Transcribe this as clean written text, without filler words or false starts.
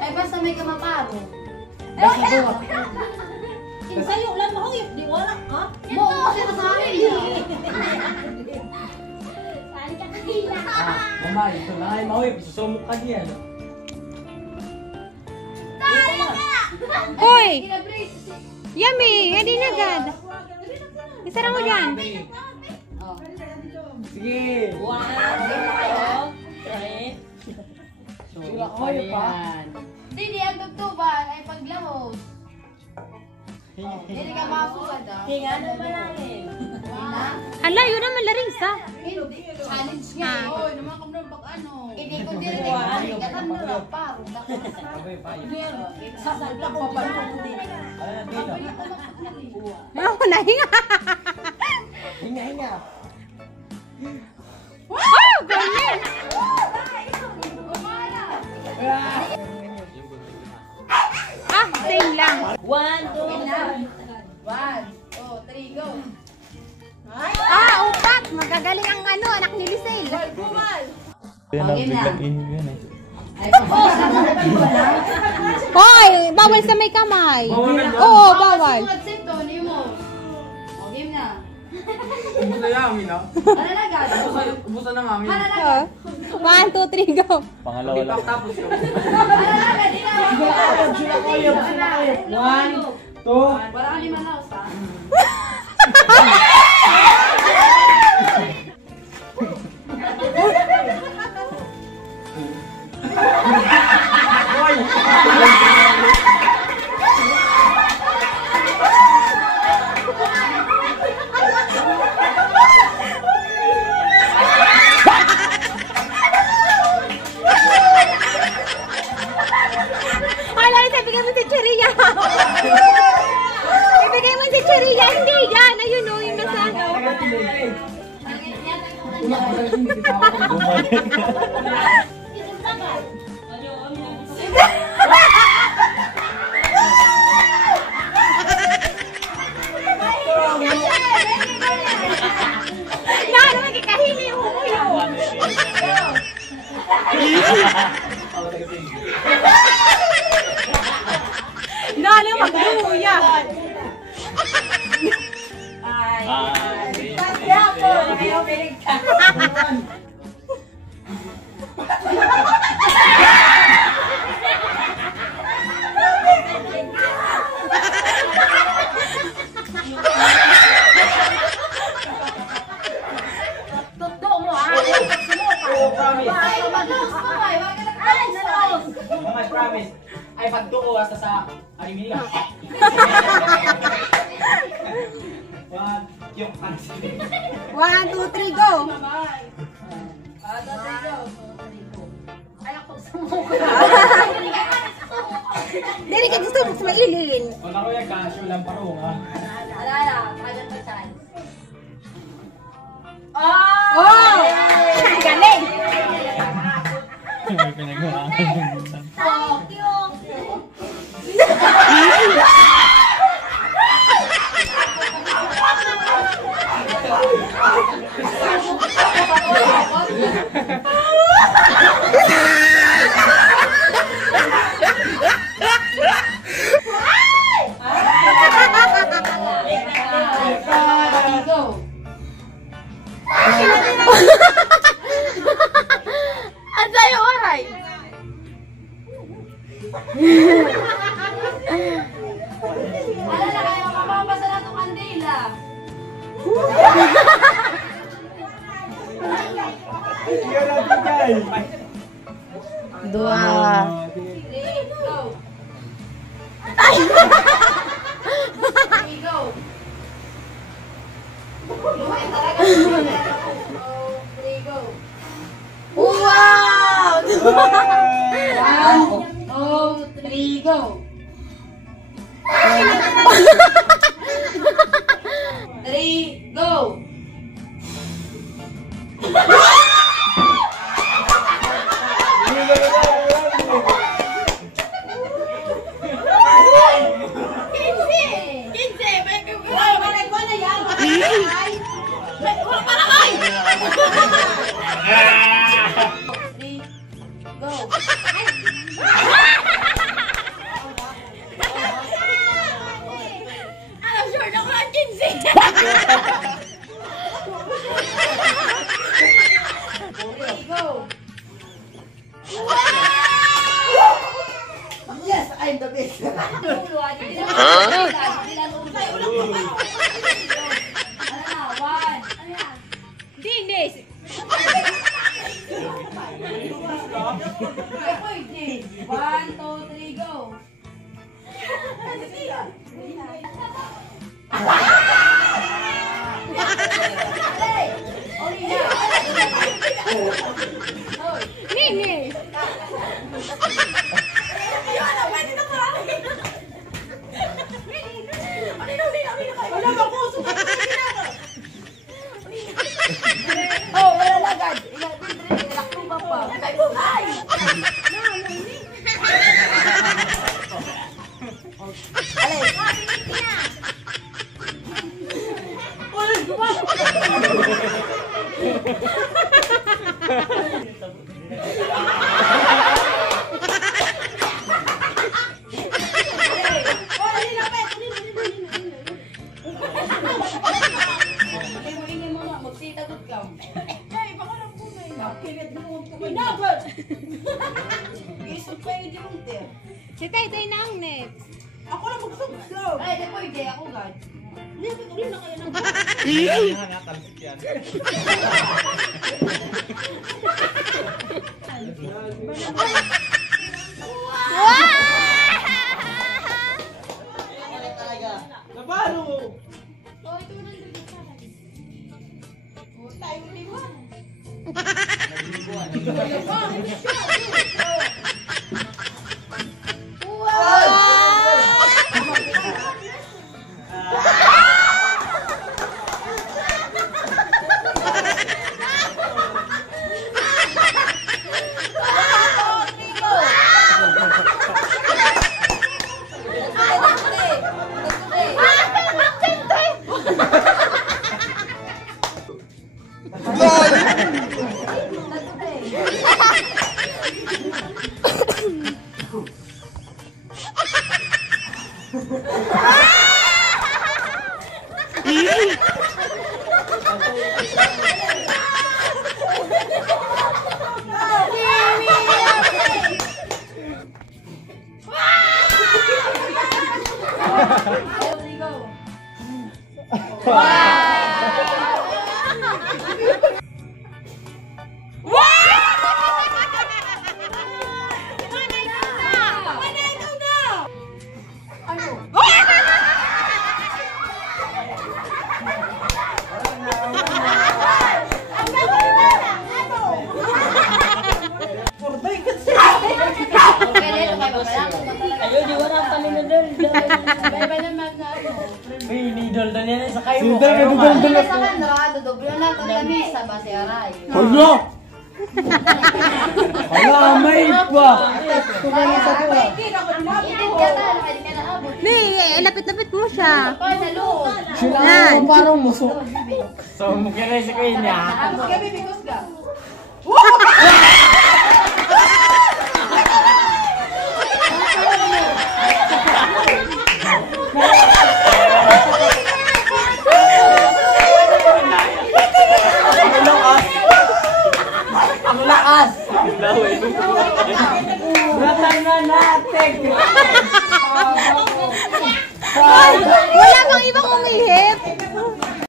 Ay, basta may kamaparo. Sa'yo lang mo, di wala ka? Mo, kasi sa akin eh. Saan ka kanila? Mama, ito na ay mawip. Susumok ka diyan. Hoy! Yummy! Ready na agad. Isara mo dyan. Sige. 1, 2, 3. Sula ko pa. Hindi, ang tugtuban ay paglahos. Hindi ka makasugad ah. Tinga na malalim. Hala, yun naman Larissa. Hindi, challenge nga eh. Oy, naman kami na bak ano. Hindi ko din rin gatan mo lang paro. Abay pa. Sasagla ko pa rin ako din. Ako na hinga. Hinga. Oh, ganyan. Ah, same lang. 1, 2, 1, 2, 3, go. Ah, upat. Magagaling ang anak ni Lisel. Hoy, bawal sa may kamay. Oo, bawal. Sunod sito, ni mo. O, game na. Ubus na yamin ah. Panalagad. Ubusan na mami. Panalagad. 1, 2, 3, go. Pangalawa lang. Tapos yun. Panalagad, di na. 1, 2. Wala ka ni Manaus ha. Hala, ibigay mo si Cheria. Ibigay mo si Cheria. Hindi yan. Ayun o, yung nasa ano. Na, naman kikahili mo mo yun. Nalo magluya. Mama, promise. Ay pagduko hasta sa alimini. Wag yung ansi. 1, 2, 3, go. Ay, ako sumuko. Dili ka gusto mo sa mailin. Wala ko yung kasyo lang paro ha. Alala, kaya mo chance. Oh! Galing! May pinagawa. Ang sayo oray! Alala, kaya makapapasa na itong kandila. Dua. Go. Go. Lumayan talaga. 2, 3, go! 3, go! Yes, I'm the best. Hindi. One, two, three, go! Hindi. Oh, wala na agad. Ilakbo ba pa? Si Tay na ang next. Ako lang magsubsob. Ay, di pwede. Ako agad. Nabalo. Ayun, di wala kami na doon. Iba naman na ano. Uy, nidol na niya sa kayo mo. Sinday, Kayo nidol man. Hindi sa ano, dudoblo na kung lamisa ba si Aray. Hala! Hala, may pa! Itin ka na, pwede ka na abot. Hindi, lapit-lapit mo siya. Pa, sa loob. Sila Yan. ang parang muso. So, mukha na si Queen niya. Abot ka, bibigos ka. Ang lakas! Ratang na natin! Wala bang ibang umihip?